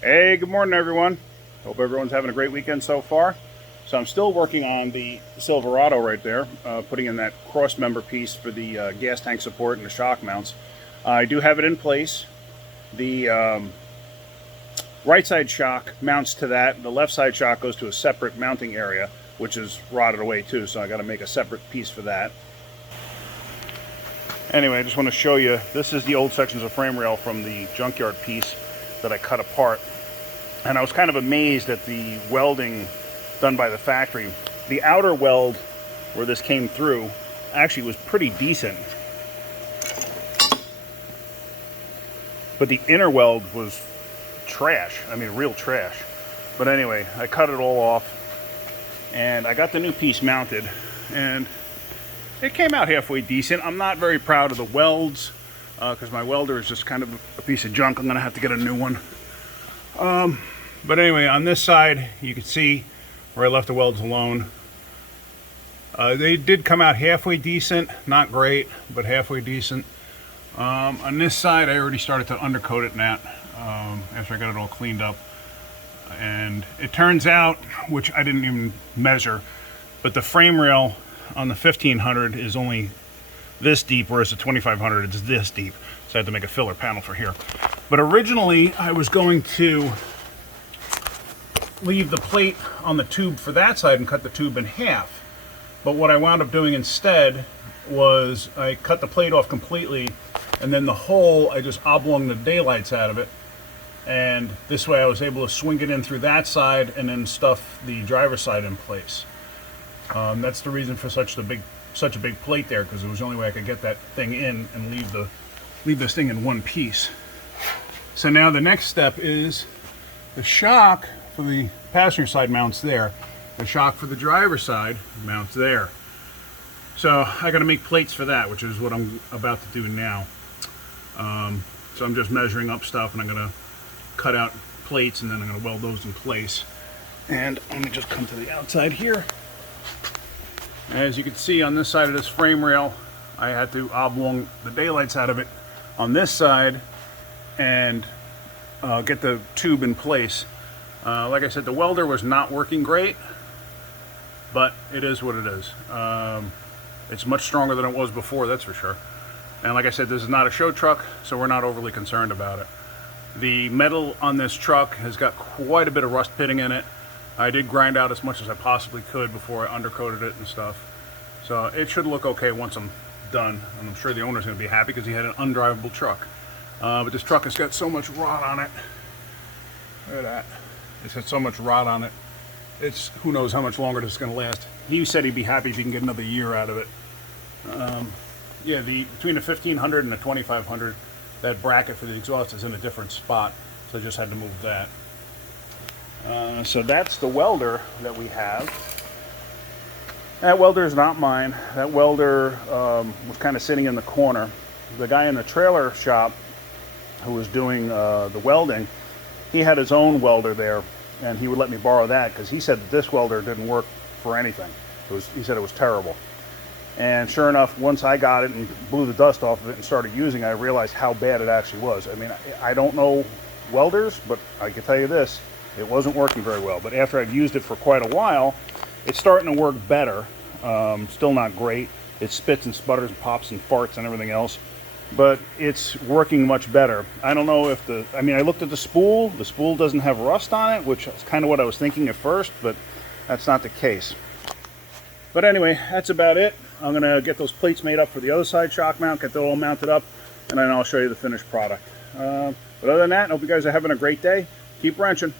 Hey, good morning, everyone. Hope everyone's having a great weekend so far. So I'm still working on the Silverado right there, putting in that crossmember piece for the gas tank support and the shock mounts. I do have it in place. The right side shock mounts to that. The left side shock goes to a separate mounting area, which is rotted away too, so I got to make a separate piece for that. Anyway, I just want to show you, this is the old sections of frame rail from the junkyard piece that I cut apart. And I was kind of amazed at the welding done by the factory. The outer weld where this came through actually was pretty decent, but the inner weld was trash. I mean, real trash. But anyway, I cut it all off and I got the new piece mounted and it came out halfway decent. I'm not very proud of the welds because my welder is just kind of a piece of junk. I'm gonna have to get a new one. But anyway, on this side, you can see where I left the welds alone. They did come out halfway decent, not great, but halfway decent. On this side, I already started to undercoat it now after I got it all cleaned up. And it turns out, which I didn't even measure, but the frame rail on the 1500 is only this deep, whereas the 2500 is this deep. So I had to make a filler panel for here. But originally, I was going to leave the plate on the tube for that side and cut the tube in half. But what I wound up doing instead was I cut the plate off completely, and then the hole, I just oblonged the daylights out of it. And this way I was able to swing it in through that side and then stuff the driver's side in place. That's the reason for such a big plate there, because it was the only way I could get that thing in and leave this thing in one piece. So now the next step is the shock for the passenger side mounts there. The shock for the driver's side mounts there. So I got to make plates for that, which is what I'm about to do now. So I'm just measuring up stuff and I'm going to cut out plates and then I'm going to weld those in place. And let me just come to the outside here. As you can see on this side of this frame rail, I had to oblong the daylights out of it on this side and get the tube in place. Like I said, the welder was not working great, but it is what it is. It's much stronger than it was before, that's for sure. And like I said, this is not a show truck, so we're not overly concerned about it. The metal on this truck has got quite a bit of rust pitting in it. I did grind out as much as I possibly could before I undercoated it and stuff. So it should look okay once I'm done. And I'm sure the owner's gonna be happy because he had an undrivable truck. But this truck has got so much rot on it. Look at that. It's got so much rot on it. It's, who knows how much longer this is gonna last. He said he'd be happy if he can get another year out of it. Yeah, between the 1500 and the 2500, that bracket for the exhaust is in a different spot. So I just had to move that. So that's the welder that we have. That welder is not mine. That welder was kind of sitting in the corner. The guy in the trailer shop who was doing the welding, he had his own welder there, and he would let me borrow that because he said that this welder didn't work for anything. He said it was terrible. And sure enough, once I got it and blew the dust off of it and started using it, I realized how bad it actually was. I mean, I don't know welders, but I can tell you this, it wasn't working very well. But after I've used it for quite a while, it's starting to work better. Still not great. It spits and sputters and pops and farts and everything else, but it's working much better. I don't know if I looked at the spool. The spool doesn't have rust on it, which is kind of what I was thinking at first, but that's not the case. But anyway, that's about it. I'm gonna get those plates made up for the other side shock mount, get that all mounted up, and then I'll show you the finished product. But other than that, I hope you guys are having a great day. Keep wrenching.